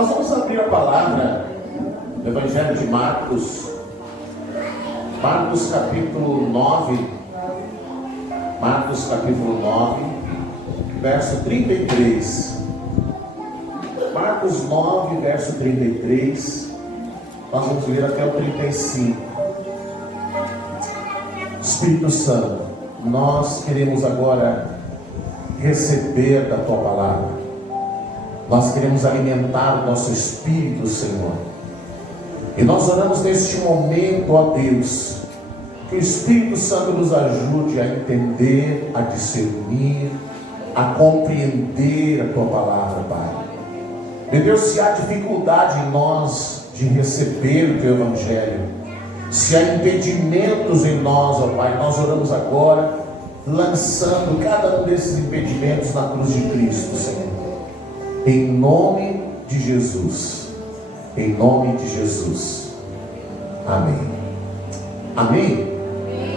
Nós vamos abrir a palavra do Evangelho de Marcos, Marcos capítulo 9, verso 33. Marcos 9, verso 33, nós vamos ler até o 35. Espírito Santo, nós queremos agora receber da Tua palavra. Nós queremos alimentar o nosso espírito, Senhor. E nós oramos neste momento, ó Deus, que o Espírito Santo nos ajude a entender, a discernir, a compreender a Tua palavra, Pai. Meu Deus, se há dificuldade em nós de receber o Teu Evangelho, se há impedimentos em nós, ó Pai, nós oramos agora, lançando cada um desses impedimentos na cruz de Cristo, Senhor. Em nome de Jesus. Em nome de Jesus. Amém. Amém?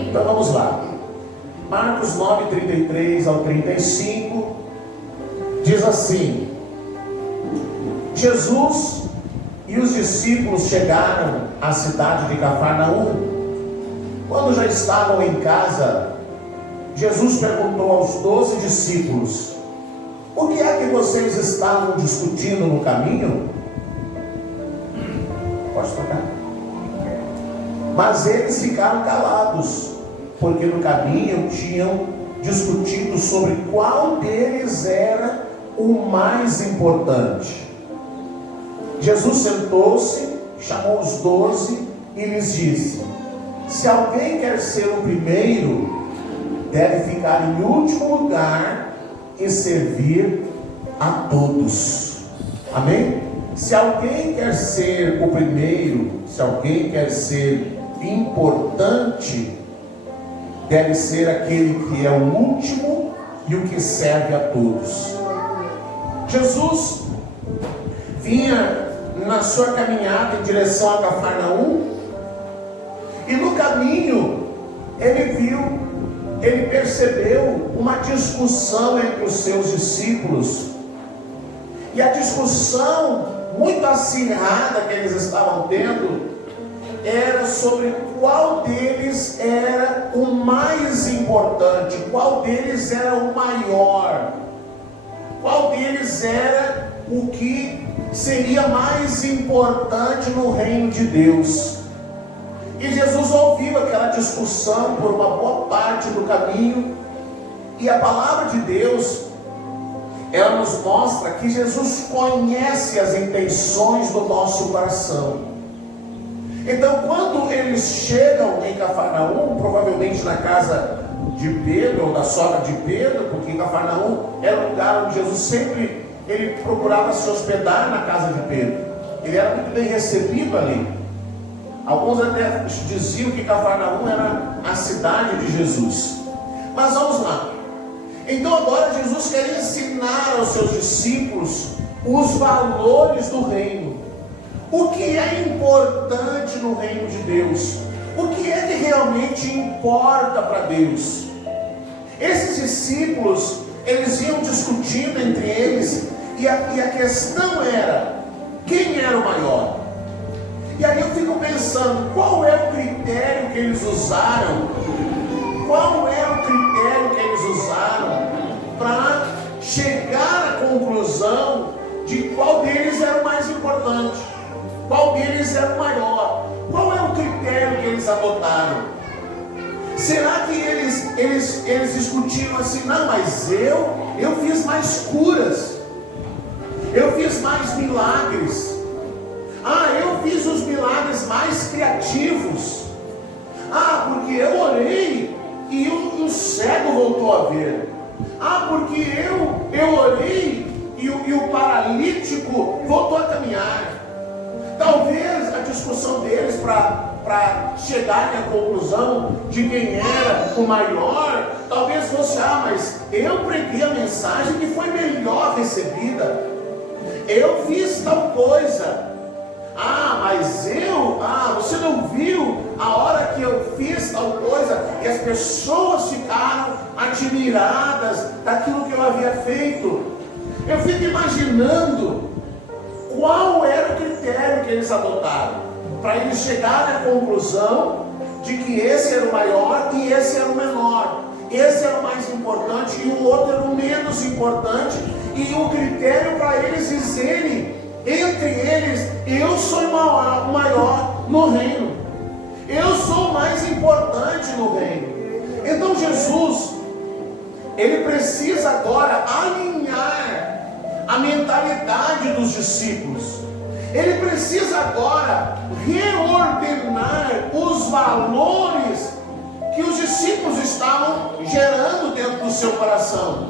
Então vamos lá. Marcos 9, 33 ao 35 diz assim: Jesus e os discípulos chegaram à cidade de Cafarnaum. Quando já estavam em casa, Jesus perguntou aos 12 discípulos: o que é que vocês estavam discutindo no caminho? Pode tocar. Mas eles ficaram calados, porque no caminho tinham discutido sobre qual deles era o mais importante. Jesus sentou-se, chamou os 12 e lhes disse: se alguém quer ser o primeiro, deve ficar em último lugar e servir a todos. Amém? Se alguém quer ser o primeiro, se alguém quer ser importante, deve ser aquele que é o último e o que serve a todos. Jesus vinha na sua caminhada em direção a Cafarnaum, e no caminho ele percebeu uma discussão entre os seus discípulos, e a discussão muito acirrada que eles estavam tendo era sobre qual deles era o mais importante, qual deles era o maior, qual deles era o que seria mais importante no reino de Deus. E Jesus ouviu aquela discussão por uma boa parte do caminho, e a palavra de Deus, ela nos mostra que Jesus conhece as intenções do nosso coração. Então, quando eles chegam em Cafarnaum, provavelmente na casa de Pedro, ou da sogra de Pedro, porque Cafarnaum era um lugar onde Jesus sempre ele procurava se hospedar na casa de Pedro. Ele era muito bem recebido ali. Alguns até diziam que Cafarnaum era a cidade de Jesus. Mas vamos lá. Então agora Jesus quer ensinar aos seus discípulos os valores do reino. O que é importante no reino de Deus? O que é que realmente importa para Deus? Esses discípulos, eles iam discutindo entre eles, e a questão era: quem era o maior? E aí eu fico pensando, qual é o critério que eles usaram? Qual é o critério que eles usaram para chegar à conclusão de qual deles era o mais importante? Qual deles era o maior? Qual é o critério que eles adotaram? Será que eles discutiram assim: não, mas eu fiz mais curas, eu fiz mais milagres, eu fiz os milagres mais criativos, porque eu orei e o cego voltou a ver, porque eu orei e o paralítico voltou a caminhar. Talvez a discussão deles para chegarem à conclusão de quem era o maior, talvez fosse: mas eu preguei a mensagem que foi melhor recebida, eu fiz tal coisa, mas você não viu a hora que eu fiz tal coisa, e as pessoas ficaram admiradas daquilo que eu havia feito. Eu fico imaginando qual era o critério que eles adotaram, para eles chegarem à conclusão de que esse era o maior e esse era o menor, esse era o mais importante e o outro era o menos importante, e o critério para eles dizerem entre eles: eu sou o maior no reino, eu sou o mais importante no reino. Então Jesus, ele precisa agora alinhar a mentalidade dos discípulos. Ele precisa agora reordenar os valores que os discípulos estavam gerando dentro do seu coração.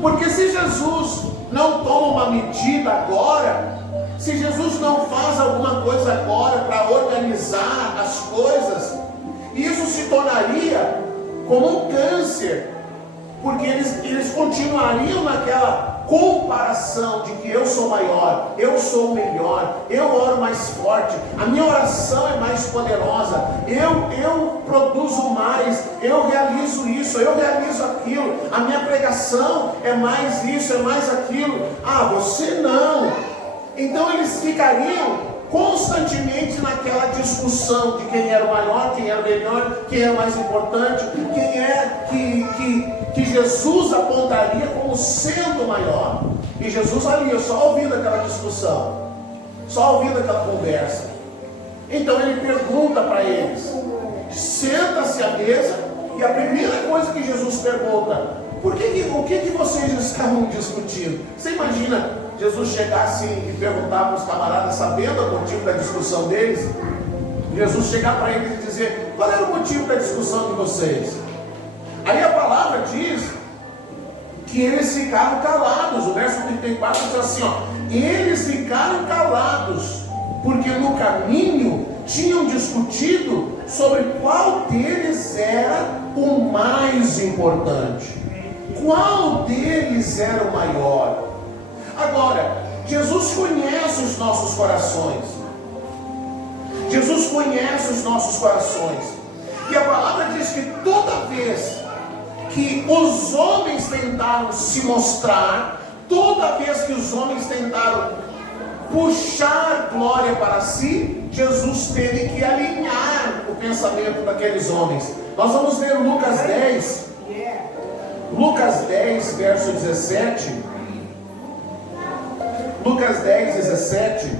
Porque se Jesus não toma uma medida agora, se Jesus não faz alguma coisa agora para organizar as coisas, isso se tornaria como um câncer, porque eles continuariam naquela comparação de que eu sou maior, eu sou o melhor, eu oro mais forte, a minha oração é mais poderosa, eu produzo mais, eu realizo isso, eu realizo aquilo, a minha pregação é mais isso, é mais aquilo. Ah, você não. Então eles ficariam constantemente naquela discussão de quem era o maior, quem era o melhor, quem era o mais importante, quem é que Jesus apontaria como sendo o maior. E Jesus ali, só ouvindo aquela discussão, só ouvindo aquela conversa. Então ele pergunta para eles, senta-se à mesa, e a primeira coisa que Jesus pergunta: o que vocês estavam discutindo? Você imagina Jesus chegasse e perguntar para os camaradas, sabendo o motivo da discussão deles, Jesus chegar para eles e dizer: qual era o motivo da discussão de vocês? Aí a palavra diz que eles ficaram calados. O verso 34 diz assim, ó: eles ficaram calados, porque no caminho tinham discutido sobre qual deles era o mais importante, qual deles era o maior. Agora, Jesus conhece os nossos corações. Jesus conhece os nossos corações. E a palavra diz que toda vez que os homens tentaram se mostrar, toda vez que os homens tentaram puxar glória para si, Jesus teve que alinhar o pensamento daqueles homens. Nós vamos ver Lucas 10. Lucas 10, verso 17. Lucas 10, 17,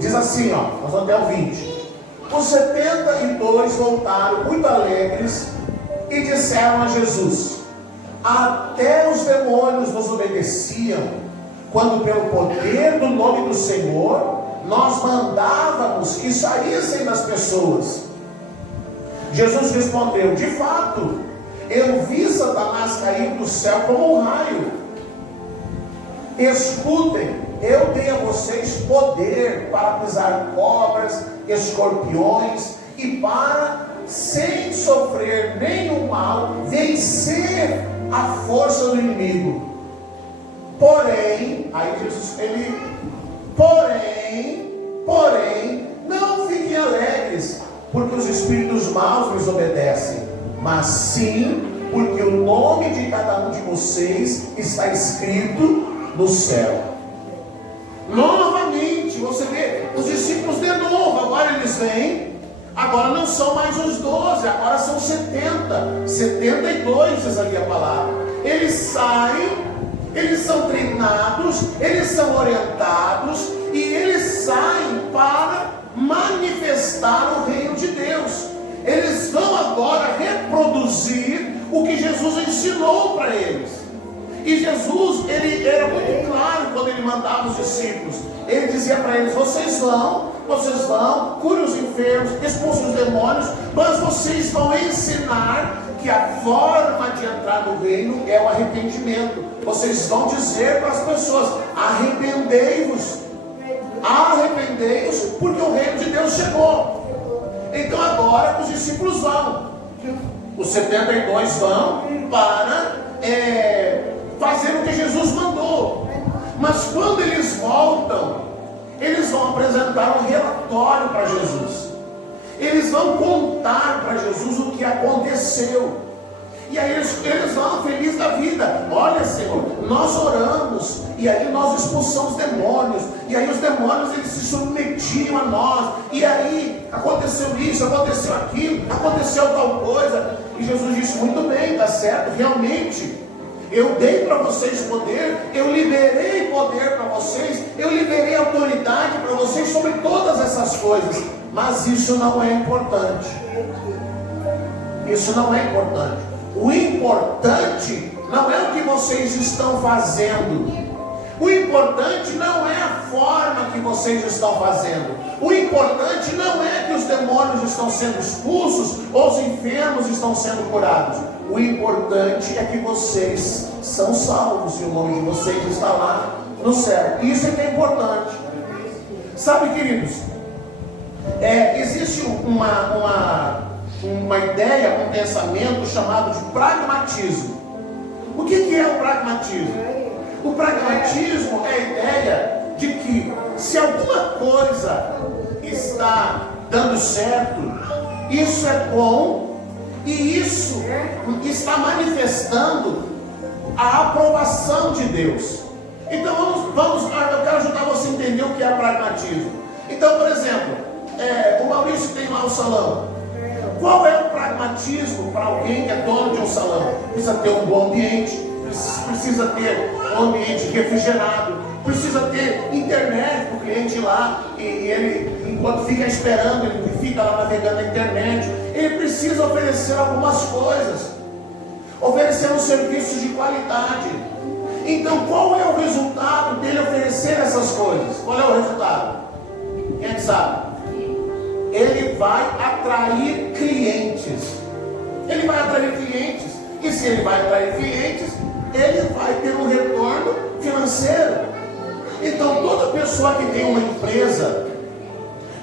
diz assim, ó, nós vamos até o 20. Os 72 voltaram muito alegres e disseram a Jesus: até os demônios nos obedeciam, quando pelo poder do nome do Senhor, nós mandávamos que saíssem das pessoas. Jesus respondeu: de fato, eu vi Satanás cair do céu como um raio. Escutem, eu dei a vocês poder para pisar cobras, escorpiões e para, sem sofrer nenhum mal, vencer a força do inimigo. Porém, aí Jesus, porém, não fiquem alegres, porque os espíritos maus lhes obedecem, mas sim porque o nome de cada um de vocês está escrito no céu. Novamente, você vê, os discípulos de novo, agora eles vêm, agora não são mais os 12, agora são 72 diz ali a palavra. Eles saem, eles são treinados, eles são orientados, e eles saem para manifestar o reino de Deus. Eles vão agora reproduzir o que Jesus ensinou para eles. E Jesus, ele era muito claro quando ele mandava os discípulos. Ele dizia para eles: vocês vão, curem os enfermos, expulsem os demônios, mas vocês vão ensinar que a forma de entrar no reino é o arrependimento. Vocês vão dizer para as pessoas: arrependei-vos, porque o reino de Deus chegou. Então agora os discípulos vão, os 72 vão para fazer o que Jesus mandou. Mas quando eles voltam, eles vão apresentar um relatório para Jesus. Eles vão contar para Jesus o que aconteceu. E aí eles vão felizes da vida. Olha, Senhor, nós oramos, e aí nós expulsamos demônios, e aí os demônios eles se submetiam a nós, e aí aconteceu isso, aconteceu aquilo, aconteceu tal coisa, e Jesus disse: muito bem, está certo, realmente, eu dei para vocês poder, eu liberei poder para vocês, eu liberei autoridade para vocês sobre todas essas coisas, mas isso não é importante. Isso não é importante. O importante não é o que vocês estão fazendo. O importante não é a forma que vocês estão fazendo. O importante não é que os demônios estão sendo expulsos ou os enfermos estão sendo curados. O importante é que vocês são salvos e o nome de vocês está lá no céu. Isso é que é importante. Sabe, queridos, existe uma ideia, um pensamento chamado de pragmatismo. O que é o pragmatismo? O pragmatismo é a ideia de que se alguma coisa está dando certo, isso é bom e isso está manifestando a aprovação de Deus. Então eu quero ajudar você a entender o que é pragmatismo. Então, por exemplo, o Maurício tem lá o salão. Qual é o pragmatismo para alguém que é dono de um salão? Precisa ter um bom ambiente, precisa ter um ambiente refrigerado, precisa ter internet para o cliente ir lá, e ele, enquanto fica esperando, ele fica lá navegando na internet, ele precisa oferecer algumas coisas, oferecer um serviço de qualidade. Então qual é o resultado dele oferecer essas coisas? Qual é o resultado? Quem é que sabe? Ele vai atrair clientes. Ele vai atrair clientes. E se ele vai atrair clientes, ele vai ter um retorno financeiro. Então toda pessoa que tem uma empresa,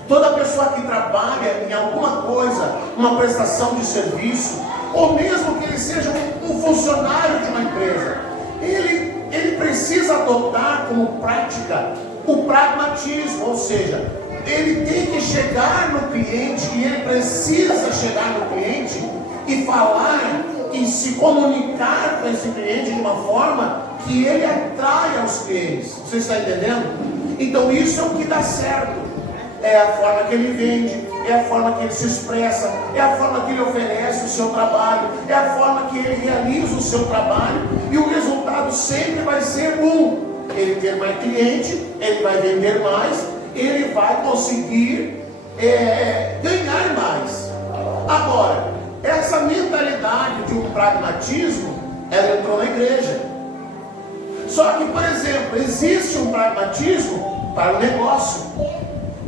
toda pessoa que trabalha em alguma coisa, uma prestação de serviço, ou mesmo que ele seja um funcionário de uma empresa, ele precisa adotar como prática o pragmatismo, ou seja, ele tem que chegar no cliente, e ele precisa chegar no cliente e falar e se comunicar com esse cliente de uma forma que ele atraia os clientes. Você está entendendo? Então isso é o que dá certo. É a forma que ele vende, é a forma que ele se expressa, é a forma que ele oferece o seu trabalho, é a forma que ele realiza o seu trabalho, e o resultado sempre vai ser ele ter mais cliente, ele vai vender mais, ele vai conseguir ganhar mais. Agora, essa mentalidade de um pragmatismo, ela entrou na igreja. Só que, por exemplo, existe um pragmatismo para o negócio,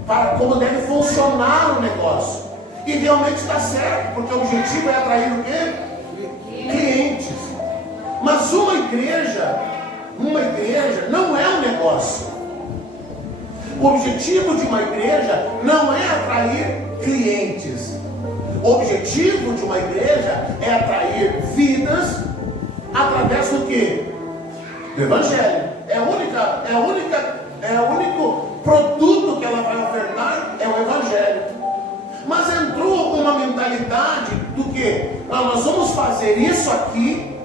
para como deve funcionar o negócio. E realmente está certo, porque o objetivo é atrair o quê? Clientes. Mas uma igreja não é um negócio. O objetivo de uma igreja não é atrair clientes. O objetivo de uma igreja é atrair vidas através do quê? Do Evangelho. É o único produto que ela vai ofertar é o Evangelho. Mas entrou uma mentalidade do que? Nós vamos fazer isso aqui,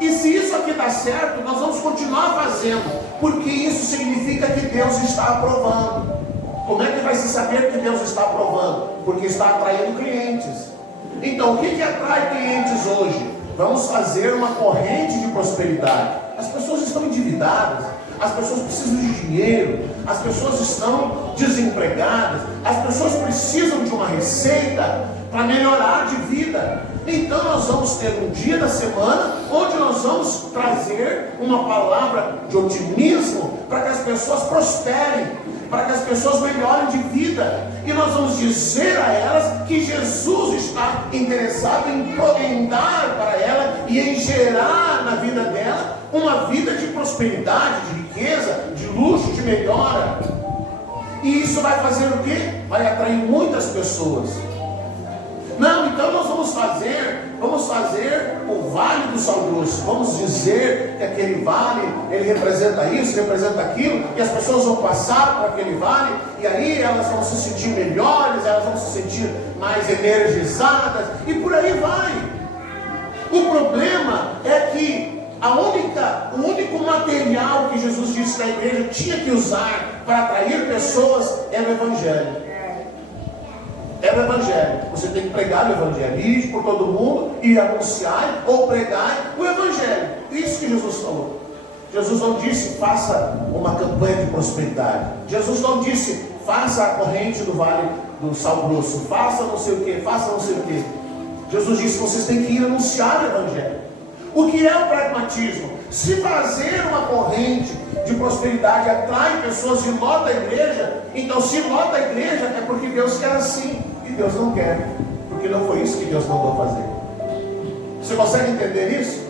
e se isso aqui dá certo, nós vamos continuar fazendo, porque isso significa que Deus está aprovando. Como é que vai se saber que Deus está aprovando? Porque está atraindo clientes. Então o que atrai clientes hoje? Vamos fazer uma corrente de prosperidade. As pessoas estão endividadas, as pessoas precisam de dinheiro, as pessoas estão desempregadas, as pessoas precisam de uma receita para melhorar de vida. Então nós vamos ter um dia da semana onde nós vamos trazer uma palavra de otimismo para que as pessoas prosperem, para que as pessoas melhorem de vida, e nós vamos dizer a elas que Jesus está interessado em dar para ela e em gerar na vida dela uma vida de prosperidade, de riqueza, de luxo, de melhora. E isso vai fazer o quê? Vai atrair muitas pessoas. Não, então nós vamos fazer o Vale do Sal Grosso. Vamos dizer que aquele vale, ele representa isso, representa aquilo, e as pessoas vão passar por aquele vale, e aí elas vão se sentir melhores, elas vão se sentir mais energizadas, e por aí vai. O problema é que o único material que Jesus disse que a igreja tinha que usar para atrair pessoas era o Evangelho. Era o Evangelho. Você tem que pregar o Evangelho, ir por todo mundo e anunciar ou pregar o Evangelho. Isso que Jesus falou. Jesus não disse faça uma campanha de prosperidade. Jesus não disse faça a corrente do vale do Sal Grosso, faça não sei o que, faça não sei o que. Jesus disse vocês têm que ir anunciar o Evangelho. O que é o pragmatismo? Se fazer uma corrente de prosperidade atrai pessoas e lota a igreja, então se lota a igreja é porque Deus quer assim, e Deus não quer, porque não foi isso que Deus mandou fazer. Você consegue entender isso?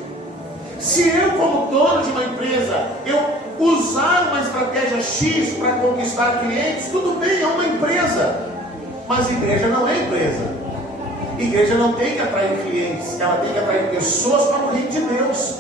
Se eu, como dono de uma empresa, eu usar uma estratégia X para conquistar clientes, tudo bem, é uma empresa, mas igreja não é empresa. Igreja não tem que atrair clientes, ela tem que atrair pessoas para o reino de Deus.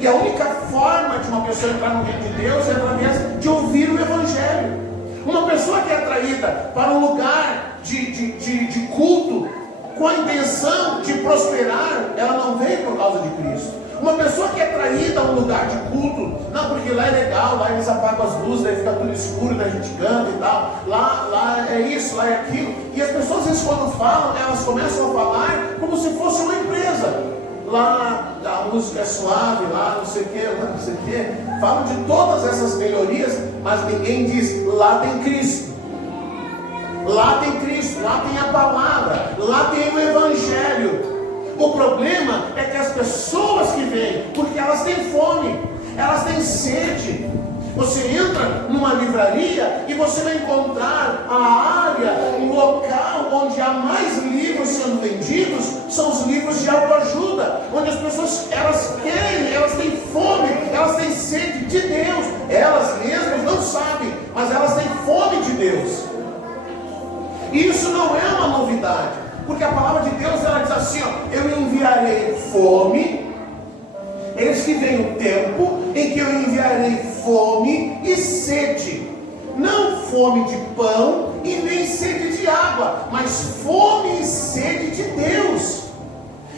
E a única forma de uma pessoa entrar no reino de Deus é através de ouvir o Evangelho. Uma pessoa que é atraída para um lugar de culto com a intenção de prosperar, ela não veio por causa de Cristo. Uma pessoa que é atraída a um lugar de culto, não, porque lá é legal, lá eles apagam as luzes, aí fica tudo escuro, daí a gente canta e tal, lá é isso, lá é aquilo, e as pessoas às vezes quando falam, elas começam a falar como se fosse uma empresa. Lá a música é suave, lá não sei o que, lá não sei o que, falam de todas essas melhorias, mas ninguém diz, lá tem Cristo. Lá tem Cristo, lá tem a palavra, lá tem o Evangelho. O problema é que as pessoas que vêm, porque elas têm fome, elas têm sede. Você entra numa livraria e você vai encontrar a área, o local onde há mais livros sendo vendidos, são os livros de autoajuda, onde as pessoas, elas querem, elas têm fome, elas têm sede de Deus. Elas mesmas não sabem, mas elas têm fome de Deus. Isso não é uma novidade. Porque a palavra de Deus, ela diz assim, ó, eu enviarei fome, eis que vem o tempo em que eu enviarei fome e sede, não fome de pão e nem sede de água, mas fome e sede de Deus.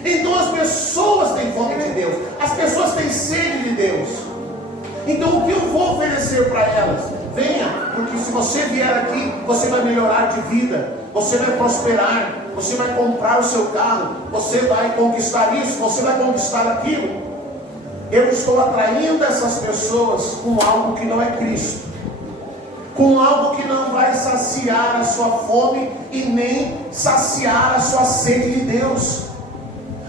Então as pessoas têm fome de Deus, as pessoas têm sede de Deus. Então o que eu vou oferecer para elas? Venha, porque se você vier aqui, você vai melhorar de vida, você vai prosperar, você vai comprar o seu carro, você vai conquistar isso, você vai conquistar aquilo. Eu estou atraindo essas pessoas com algo que não é Cristo, com algo que não vai saciar a sua fome e nem saciar a sua sede de Deus.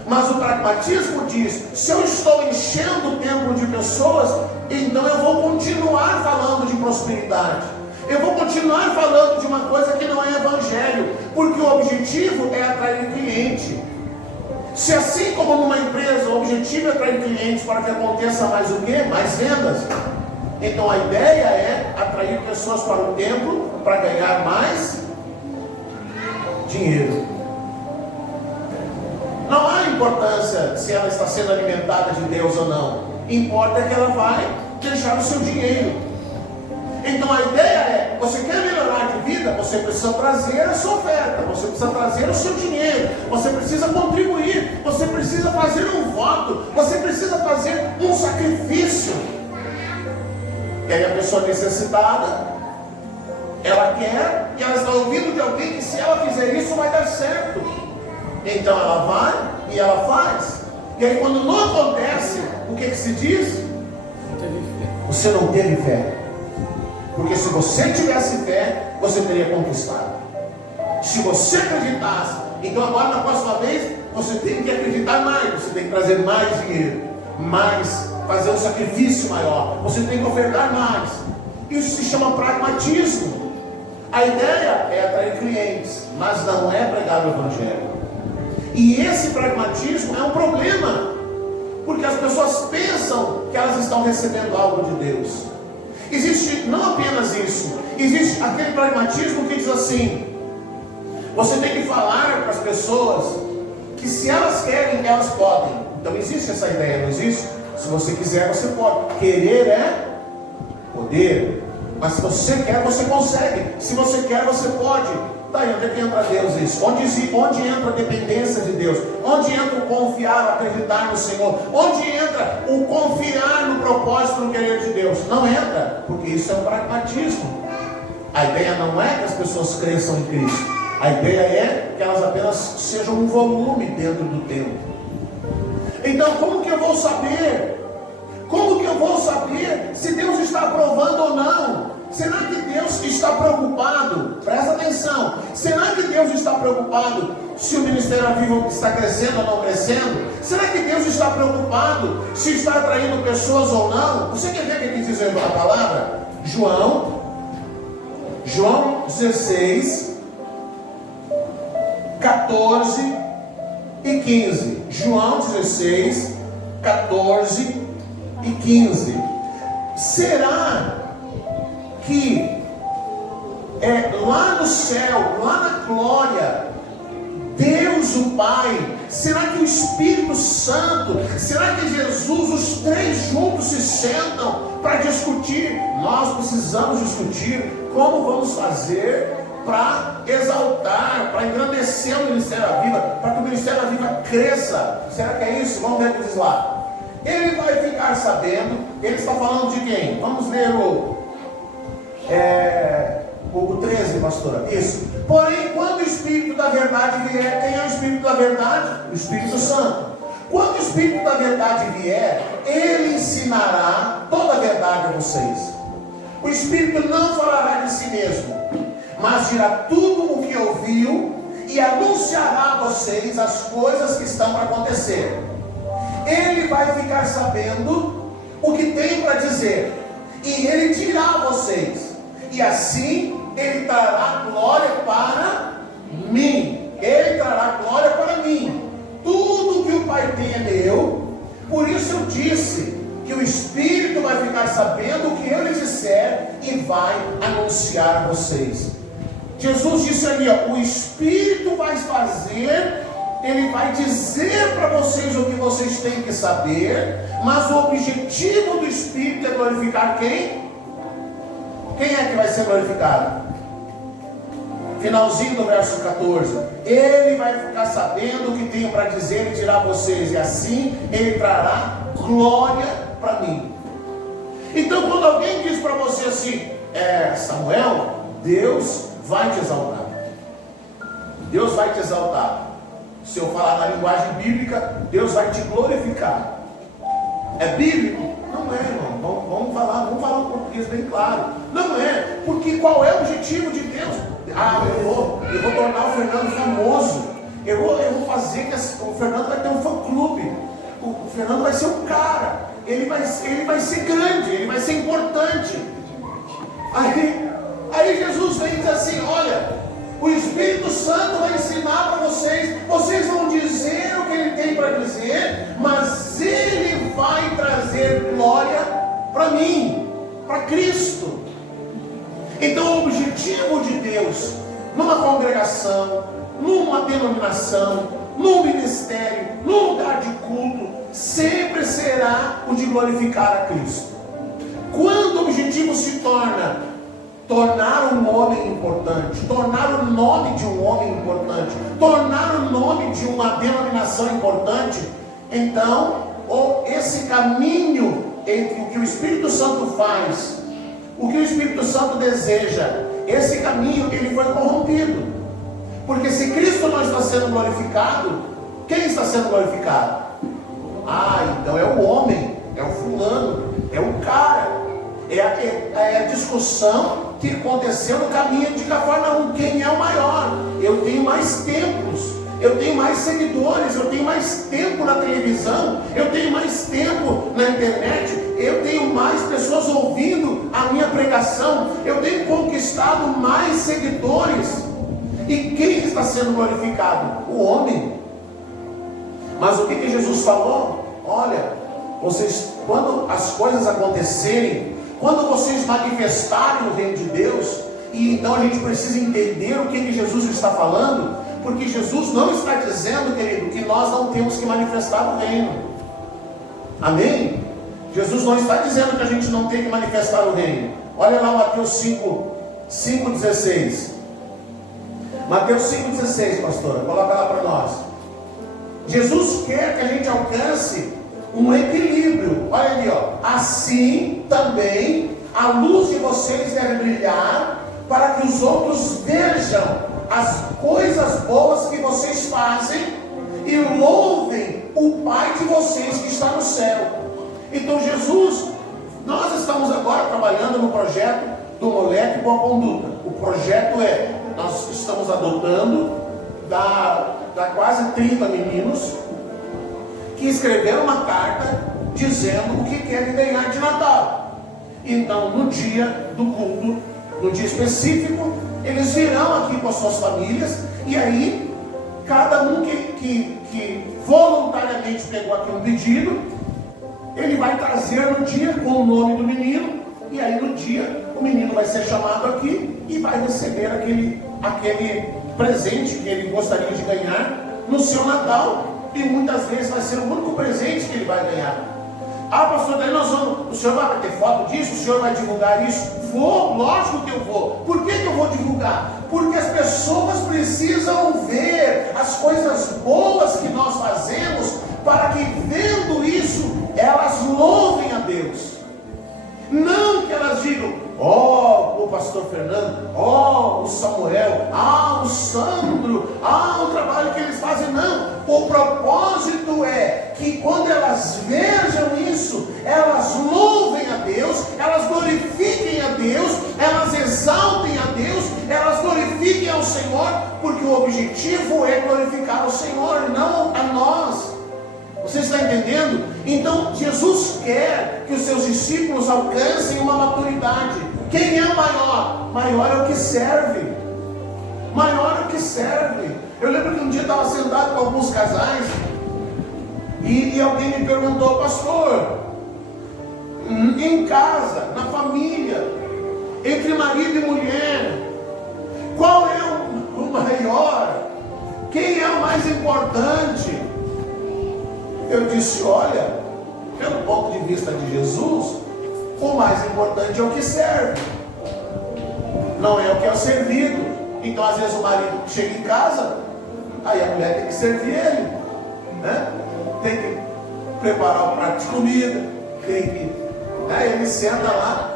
Mas o pragmatismo diz, se eu estou enchendo o templo de pessoas, então eu vou continuar falando de prosperidade. Eu vou continuar falando de uma coisa que não é evangelho, porque o objetivo é atrair cliente. Se assim como numa empresa o objetivo é atrair clientes para que aconteça mais o quê? Mais vendas. Então a ideia é atrair pessoas para o templo para ganhar mais dinheiro. Não há importância se ela está sendo alimentada de Deus ou não. Importa que ela vai deixar o seu dinheiro. Então a ideia é, você quer melhorar de vida, você precisa trazer a sua oferta, você precisa trazer o seu dinheiro, você precisa contribuir, você precisa fazer um voto, você precisa fazer um sacrifício. E aí a pessoa necessitada, ela quer, e ela está ouvindo de alguém que se ela fizer isso vai dar certo. Então ela vai e ela faz. E aí quando não acontece, o que se diz? Você não teve fé. Porque se você tivesse fé, você teria conquistado. Se você acreditasse, então agora na próxima vez, você tem que acreditar mais. Você tem que trazer mais dinheiro, mais, fazer um sacrifício maior. Você tem que ofertar mais. Isso se chama pragmatismo. A ideia é atrair clientes, mas não é pregar o evangelho. E esse pragmatismo é um problema, porque as pessoas pensam que elas estão recebendo algo de Deus. Existe não apenas isso, existe aquele pragmatismo que diz assim: você tem que falar para as pessoas que se elas querem, elas podem. Então existe essa ideia, não existe? Se você quiser, você pode. Querer é poder. Mas se você quer, você consegue. Se você quer, você pode. Daí onde é que entra Deus isso? Onde entra a dependência de Deus? Onde entra o confiar, o acreditar no Senhor? Onde entra o confiar no propósito, no querer de Deus? Não entra, porque isso é um pragmatismo. A ideia não é que as pessoas cresçam em Cristo. A ideia é que elas apenas sejam um volume dentro do tempo. Então como que eu vou saber? Como que eu vou saber se Deus está aprovando ou não? Será que Deus está preocupado? Presta atenção. Será que Deus está preocupado se o Ministério Vivo está crescendo ou não crescendo? Será que Deus está preocupado se está atraindo pessoas ou não? Você quer ver o que diz a palavra? João 16, 14 e 15. João 16, 14 e 15. Será que lá no céu, lá na glória, Deus o Pai, será que o Espírito Santo, será que Jesus, os três juntos se sentam para discutir? Nós precisamos discutir como vamos fazer para exaltar, para engrandecer o Ministério da Vida, para que o Ministério da Vida cresça. Será que é isso? Vamos ver o que diz lá. Ele vai ficar sabendo. Ele está falando de quem? Vamos ler o 13, pastora. Isso. Porém, quando o Espírito da verdade vier, quem é o Espírito da verdade? O Espírito Santo. Quando o Espírito da verdade vier, ele ensinará toda a verdade a vocês. O Espírito não falará de si mesmo, mas dirá tudo o que ouviu e anunciará a vocês as coisas que estão para acontecer. Ele vai ficar sabendo o que tem para dizer, e ele dirá a vocês, e assim ele trará glória para mim. Ele trará glória para mim. Tudo que o Pai tem é meu. Por isso eu disse que o Espírito vai ficar sabendo o que eu lhe disser e vai anunciar a vocês. Jesus disse ali, o Espírito vai fazer, ele vai dizer para vocês o que vocês têm que saber, mas o objetivo do Espírito é glorificar quem? Quem é que vai ser glorificado? Finalzinho do verso 14. Ele vai ficar sabendo o que tenho para dizer e dirá a vocês, e assim ele trará glória para mim. Então quando alguém diz para você assim, Samuel, Deus vai te exaltar. Deus vai te exaltar. Se eu falar na linguagem bíblica, Deus vai te glorificar. É bíblico? Não é, irmão. Vamos falar um português bem claro. Não é, porque qual é o objetivo de Deus? Eu vou tornar o Fernando famoso. Eu vou fazer que o Fernando vai ter um fã-clube. O Fernando vai ser um cara. Ele vai ser grande, ele vai ser importante. Aí Jesus vem e diz assim, olha, o Espírito Santo vai ensinar para vocês vão dizer o que ele tem para dizer, mas ele vai trazer glória para mim, para Cristo. Então o objetivo de Deus, numa congregação, numa denominação, num ministério, num lugar de culto, sempre será o de glorificar a Cristo. Quando o objetivo se tornar um homem importante, tornar o nome de um homem importante, tornar o nome de uma denominação importante, então esse caminho entre o que o Espírito Santo faz, o que o Espírito Santo deseja, esse caminho ele foi corrompido. Porque se Cristo não está sendo glorificado, quem está sendo glorificado? Então é o homem, é o fulano, é o cara. É a discussão que aconteceu no caminho de Cafarnaum. Quem é o maior? Eu tenho mais templos, eu tenho mais seguidores, eu tenho mais tempo na televisão, eu tenho mais tempo na internet, eu tenho mais pessoas ouvindo a minha pregação, eu tenho conquistado mais seguidores. E quem está sendo glorificado? O homem. Mas o que Jesus falou? Olha, quando as coisas acontecerem, quando vocês manifestarem o reino de Deus, e então a gente precisa entender o que Jesus está falando, porque Jesus não está dizendo, querido, que nós não temos que manifestar o reino. Amém? Jesus não está dizendo que a gente não tem que manifestar o reino. Olha lá Mateus 5:16. Mateus 5,16, pastora, coloca lá para nós. Jesus quer que a gente alcance um equilíbrio. Olha ali, ó. Assim também a luz de vocês deve brilhar, para que os outros vejam as coisas boas que vocês fazem e louvem o Pai de vocês que está no céu. Então Jesus, nós estamos agora trabalhando no projeto do Moleque Boa Conduta. O projeto nós estamos adotando da quase 30 meninos que escreveram uma carta dizendo o que querem ganhar de Natal. Então, no dia do culto, no dia específico, eles virão aqui com as suas famílias, e aí cada um que voluntariamente pegou aqui um pedido, ele vai trazer no dia com o nome do menino, e aí no dia o menino vai ser chamado aqui e vai receber aquele presente que ele gostaria de ganhar no seu Natal, e muitas vezes vai ser o único presente que ele vai ganhar. Ah, pastor, daí o senhor vai ter foto disso? O senhor vai divulgar isso? Vou, lógico que eu vou. Por que eu vou divulgar? Porque as pessoas precisam ver as coisas boas que nós fazemos, para que vendo isso, elas louvem a Deus. Não que elas digam, ó, o pastor Fernando, ó, o Samuel, o Sandro, o trabalho que eles fazem. Não, o propósito é que quando elas vejam isso, elas louvem a Deus, elas glorifiquem a Deus, elas exaltem a Deus, elas glorifiquem ao Senhor, porque o objetivo é glorificar o Senhor, não a nós. Você está entendendo? Então Jesus quer que os seus discípulos alcancem uma maturidade. Quem é o maior? Maior é o que serve. Maior é o que serve. Eu lembro que um dia eu estava sentado com alguns casais e alguém me perguntou, pastor, em casa, na família, entre marido e mulher, qual é o maior? Quem é o mais importante? Eu disse, olha, pelo ponto de vista de Jesus, o mais importante é o que serve, não é o que é servido. Então às vezes o marido chega em casa, aí a mulher tem que servir ele, né? Tem que preparar o prato de comida, tem que, né? Ele senta lá,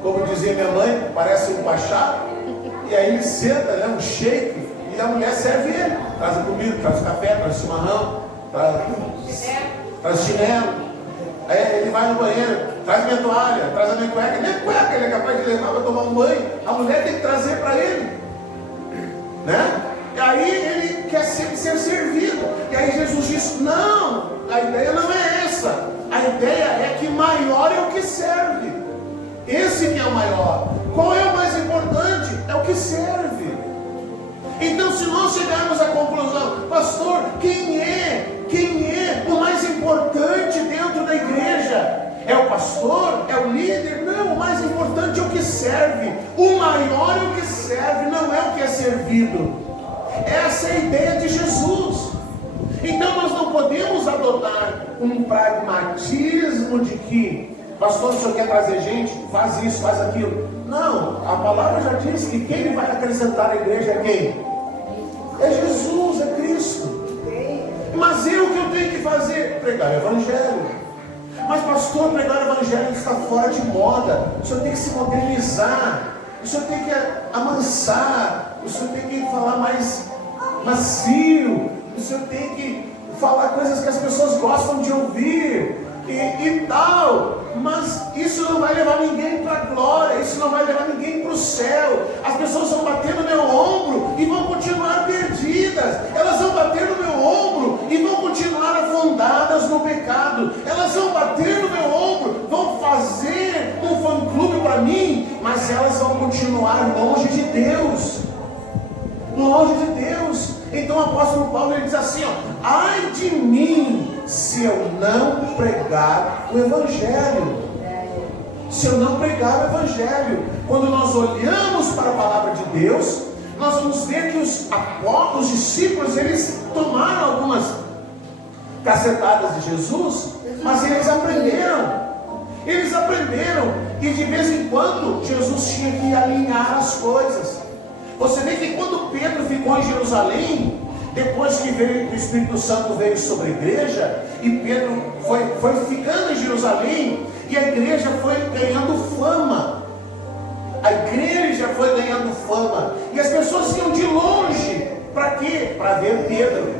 como dizia minha mãe, parece um pachá, e aí ele senta, né? Um shake, e a mulher serve ele, traz a comida, traz o café, traz o chimarrão, traz chinelo. Aí ele vai no banheiro, traz minha toalha, traz a minha cueca. Nem cueca ele é capaz de levar para tomar um banho. A mulher tem que trazer para ele, né? E aí ele quer sempre ser servido. E aí Jesus diz, não, a ideia não é essa. A ideia é que maior é o que serve. Esse que é o maior. Qual é o mais importante? É o que serve. Então se nós chegarmos à conclusão, pastor, quem é o mais importante dentro da igreja? É o pastor? É o líder? Não, o mais importante é o que serve. O maior é o que serve, não é o que é servido. Essa é a ideia de Jesus. Então nós não podemos adotar um pragmatismo de que, pastor, o senhor quer trazer gente? Faz isso, faz aquilo. Não, a palavra já diz que quem vai acrescentar a igreja é quem? É Jesus, é Cristo. Mas o que eu tenho que fazer? Pregar o evangelho. Mas pastor, pregar o evangelho está fora de moda. O senhor tem que se modernizar. O senhor tem que amansar. O senhor tem que falar mais macio. O senhor tem que falar coisas que as pessoas gostam de ouvir. E tal. Mas isso não vai levar ninguém para a glória. Isso não vai levar ninguém para o céu. As pessoas vão bater no meu ombro e vão continuar perdidas. Elas vão bater no meu ombro e vão continuar afundadas no pecado. Elas vão bater no meu ombro, vão fazer um fã-clube para mim, mas elas vão continuar longe de Deus. Longe de Deus. Então o apóstolo Paulo ele diz assim, ai de mim se eu não pregar o evangelho. Se eu não pregar o evangelho. Quando nós olhamos para a palavra de Deus, nós vamos ver que os discípulos, eles tomaram algumas cacetadas de Jesus, mas eles aprenderam. Eles aprenderam, e de vez em quando Jesus tinha que alinhar as coisas. Você vê que quando Pedro ficou em Jerusalém, depois que o Espírito Santo veio sobre a igreja, e Pedro foi ficando em Jerusalém, e a igreja foi ganhando fama. A igreja foi ganhando fama, e as pessoas iam de longe. Para quê? Para ver Pedro.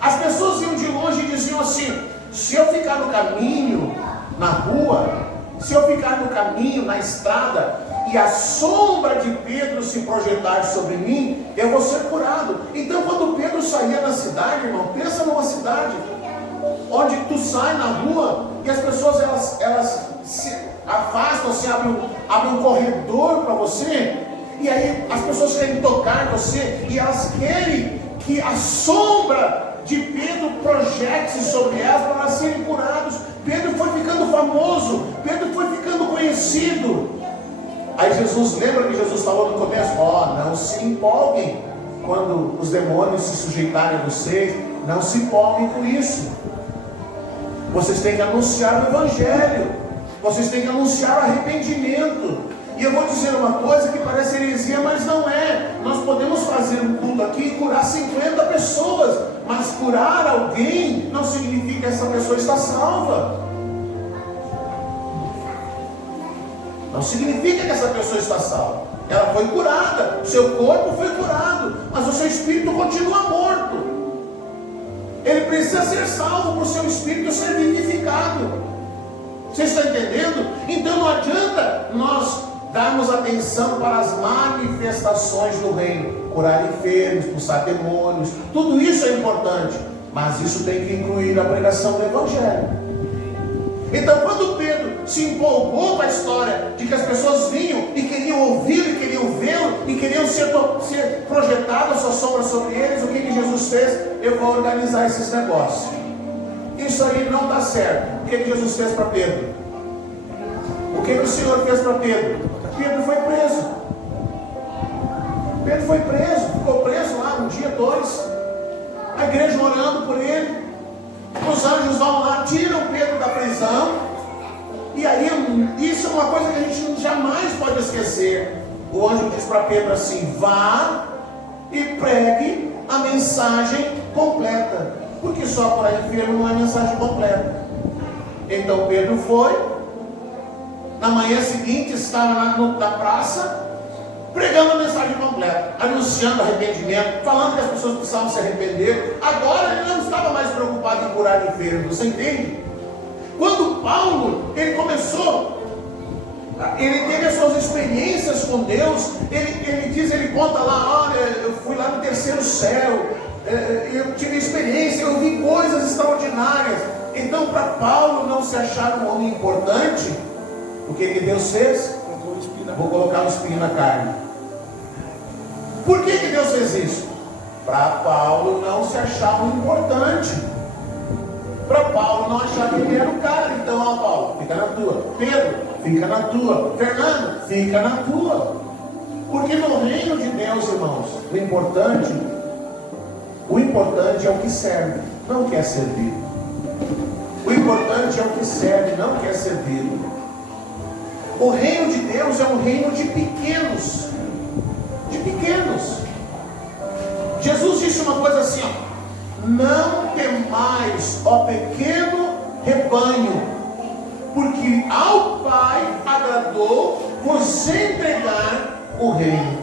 As pessoas iam de longe e diziam assim: se eu ficar no caminho, na rua, se eu ficar no caminho, na estrada, e a sombra de Pedro se projetar sobre mim, eu vou ser curado. Então, quando Pedro saía da cidade, irmão, pensa numa cidade onde tu sai na rua e as pessoas elas se afastam, se abrem um corredor para você, e aí as pessoas querem tocar você, e elas querem que a sombra de Pedro projete-se sobre elas para elas serem curados. Pedro foi ficando famoso, Pedro foi ficando conhecido. Aí Jesus, lembra que Jesus falou no começo: não se empolguem quando os demônios se sujeitarem a vocês, não se empolguem com isso. Vocês têm que anunciar o Evangelho, vocês têm que anunciar o arrependimento. E eu vou dizer uma coisa que parece heresia, mas não é. Nós podemos fazer um culto aqui e curar 50 pessoas, mas curar alguém não significa que essa pessoa está salva. Não significa que essa pessoa está salva. Ela foi curada, o seu corpo foi curado, mas o seu espírito continua morto. Ele precisa ser salvo para o seu espírito ser vivificado. Você está entendendo? Então não adianta nós darmos atenção para as manifestações do reino, curar enfermos, expulsar demônios, tudo isso é importante, mas isso tem que incluir a pregação do Evangelho. Então, quando Pedro se empolgou com a história de que as pessoas vinham e queriam ouvi-lo, e queriam vê-lo, e queriam ser projetada a sua sombra sobre eles, o que Jesus fez? Eu vou organizar esses negócios. Isso aí não dá certo. O que Jesus fez para Pedro? O que o Senhor fez para Pedro? Pedro foi preso. Pedro foi preso, ficou preso lá um dia, dois. A igreja orando por ele. Os anjos vão lá, tiram Pedro da prisão. E aí, isso é uma coisa que a gente jamais pode esquecer. O anjo diz para Pedro assim: vá e pregue a mensagem completa, porque só por aí enfermo não é mensagem completa. Então Pedro foi. Na manhã seguinte estava na praça, pregando a mensagem completa, anunciando arrependimento, falando que as pessoas precisavam se arrepender. Agora ele não estava mais preocupado em curar enfermos, você entende? Quando Paulo, ele começou, ele teve as suas experiências com Deus, ele conta lá: olha, eu fui lá no terceiro céu, eu tive experiência, eu vi coisas extraordinárias. Então, para Paulo não se achar um homem importante, o que Deus fez? Vou colocar um espinho na carne. Por que Deus fez isso? Para Paulo não se achar um importante, para Paulo não achar que ele era o cara. Então, Paulo, fica na tua. Pedro, fica na tua. Fernando, fica na tua. Porque no reino de Deus, irmãos, o importante é o que serve, não o que é servido. O importante é o que serve, não o que é servido. O reino de Deus é um reino de pequenos. De pequenos. Jesus disse uma coisa assim: não temais, ó pequeno rebanho, porque ao Pai agradou vos entregar o reino.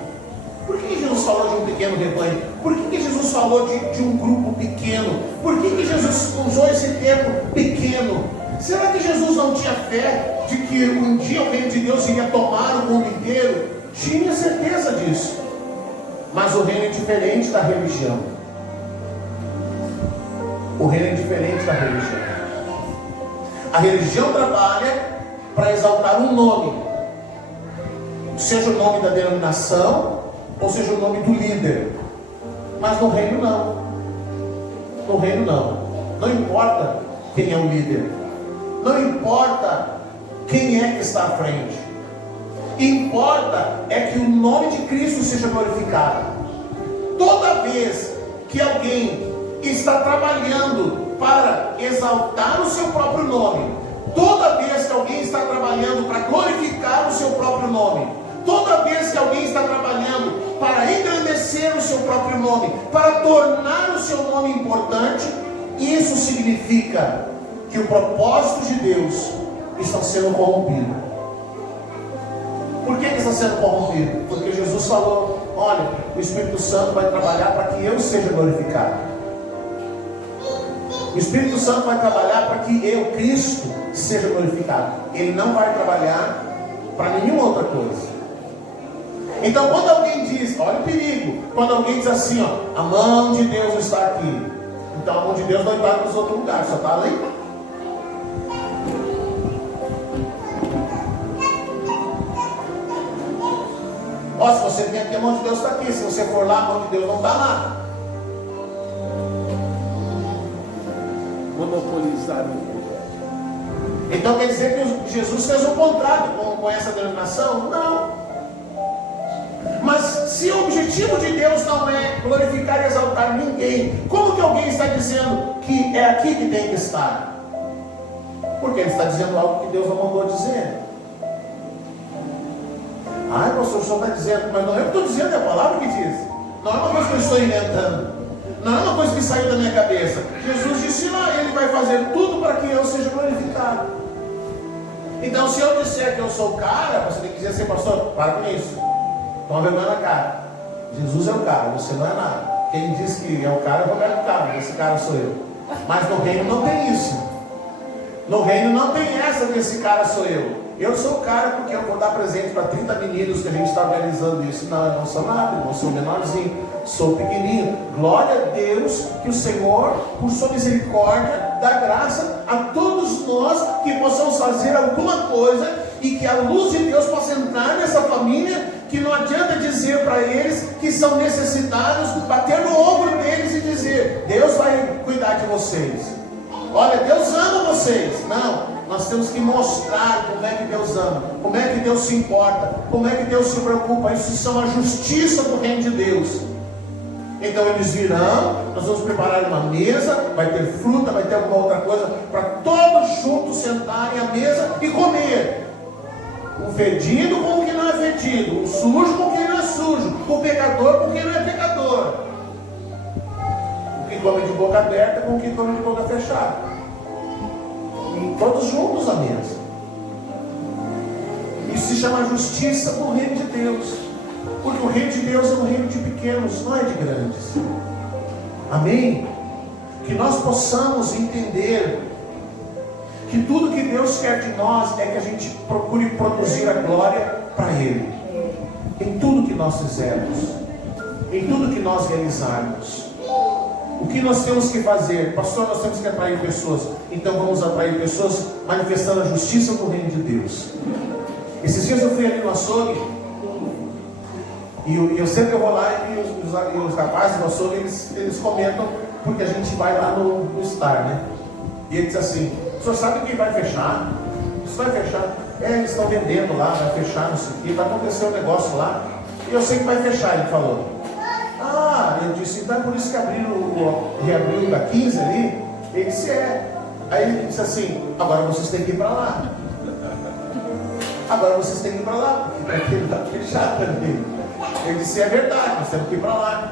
Por que Jesus falou de um pequeno rebanho? Por que Jesus falou de um grupo pequeno? Por que Jesus usou esse termo pequeno? Será que Jesus não tinha fé de que um dia o reino de Deus iria tomar o mundo inteiro? Tinha certeza disso. Mas o reino é diferente da religião. O reino é diferente da religião. A religião trabalha para exaltar um nome, seja o nome da denominação, ou seja o nome do líder. Mas no reino não. No reino não. Não importa quem é o líder. Não importa quem é que está à frente. Importa é que o nome de Cristo seja glorificado. Toda vez que alguém está trabalhando para exaltar o seu próprio nome, toda vez que alguém está trabalhando para glorificar o seu próprio nome, toda vez que alguém está trabalhando para isso significa que o propósito de Deus está sendo corrompido. Por que está sendo corrompido? Porque Jesus falou: olha, o Espírito Santo vai trabalhar para que eu seja glorificado. O Espírito Santo vai trabalhar para que eu, Cristo, seja glorificado. Ele não vai trabalhar para nenhuma outra coisa. Então, quando alguém diz, olha o perigo, quando alguém diz assim, ó, a mão de Deus está aqui, então a mão de Deus não está nos outros lugares, só está ali. Ó, se você vem aqui, a mão de Deus está aqui. Se você for lá, a mão de Deus não está lá. Monopolizar. Então quer dizer que Jesus fez um contrato com essa denominação? Não. Mas se o objetivo de Deus não é glorificar e exaltar ninguém, como que alguém está dizendo que é aqui que tem que estar? Porque ele está dizendo algo que Deus não mandou dizer. Ai, pastor, o senhor está dizendo, mas não é o que estou dizendo, é a palavra que diz. Não é uma coisa que eu estou inventando. Não é uma coisa que saiu da minha cabeça. Jesus disse lá, ele vai fazer tudo para que eu seja glorificado. Então, se eu disser que eu sou o cara, você tem que dizer assim, pastor, para com isso. Toma vergonha na cara. Jesus é o cara, você não é nada. Quem diz que é o cara é o Roberto Carlos, esse cara sou eu. Mas no reino não tem isso. No reino não tem essa desse cara sou eu. Eu sou o cara porque eu vou dar presente para 30 meninos que a gente está organizando isso. Não, eu não sou nada, eu não sou menorzinho, sou pequenininho. Glória a Deus que o Senhor, por sua misericórdia, dá graça a todos nós que possamos fazer alguma coisa e que a luz de Deus possa entrar nessa família, que não adianta dizer para eles que são necessitados, bater no ombro deles e dizer, Deus vai cuidar de vocês. Olha, Deus ama vocês. Não. Nós temos que mostrar como é que Deus ama, como é que Deus se importa, como é que Deus se preocupa. Isso são a justiça do reino de Deus. Então eles virão, nós vamos preparar uma mesa, vai ter fruta, vai ter alguma outra coisa, para todos juntos sentarem à mesa e comer. O fedido com o que não é fedido, o sujo com o que não é sujo, o pecador com o que não é pecador, o que come de boca aberta com o que come de boca fechada. E todos juntos à mesa. Isso se chama justiça do reino de Deus. Porque o reino de Deus é um reino de pequenos, não é de grandes. Amém? Que nós possamos entender que tudo que Deus quer de nós é que a gente procure produzir a glória para Ele. Em tudo que nós fizermos, em tudo que nós realizarmos. O que nós temos que fazer? Pastor, nós temos que atrair pessoas. Então vamos atrair pessoas manifestando a justiça do reino de Deus. Esses dias eu fui ali no açougue e eu sempre vou lá e os rapazes do açougue eles comentam, porque a gente vai lá no Star, né? E ele diz assim, o senhor sabe que vai fechar? Isso vai fechar. Eles estão vendendo lá, vai fechar, não sei o que, vai acontecer um negócio lá. E eu sei que vai fechar, ele falou. Ah, eu disse, então é por isso que reabriu da 15 ali? Ele disse, é. Aí ele disse assim, agora vocês têm que ir para lá. Agora vocês têm que ir para lá, porque aquele está fechado ali. Ele disse, é verdade, nós temos que ir para lá.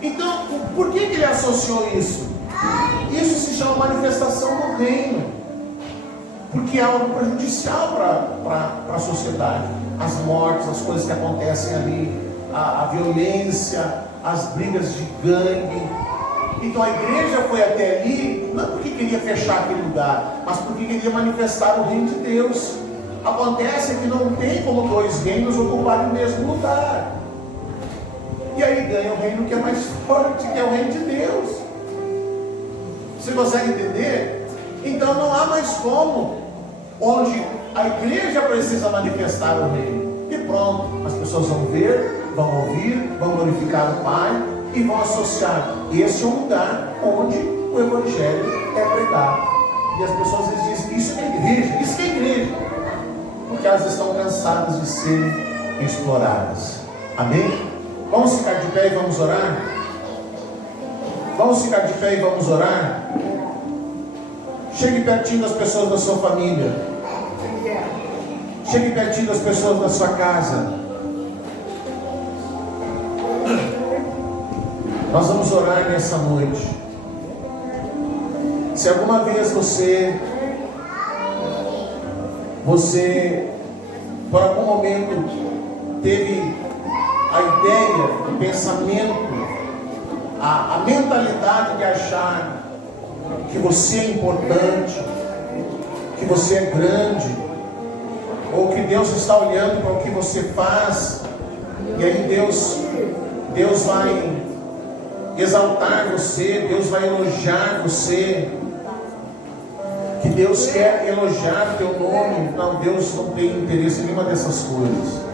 Então, por que ele associou isso? Isso se chama manifestação do reino. Porque é algo prejudicial para a sociedade. As mortes, as coisas que acontecem ali, a violência, as brigas de gangue. Então a igreja foi até ali, não porque queria fechar aquele lugar, mas porque queria manifestar o reino de Deus. Acontece que não tem como dois reinos ocuparem o mesmo lugar. E aí ganha o reino que é mais forte, que é o reino de Deus. Você consegue entender? Então não há mais como, onde a igreja precisa manifestar o reino. E pronto, as pessoas vão ver, vão ouvir, vão glorificar o Pai e vão associar. Esse é um lugar onde o Evangelho é pregado. E as pessoas dizem, isso é igreja, isso é igreja. Porque elas estão cansadas de serem exploradas. Amém? Vamos ficar de pé e vamos orar? Vamos ficar de pé e vamos orar? Chegue pertinho das pessoas da sua família. Chegue pertinho das pessoas da sua casa. Nós vamos orar nessa noite. Se alguma vez você por algum momento teve a ideia, o pensamento, a mentalidade de achar que você é importante, que você é grande, ou que Deus está olhando para o que você faz, e aí Deus vai exaltar você, Deus vai elogiar você, que Deus quer elogiar o teu nome. Não, Deus não tem interesse em nenhuma dessas coisas.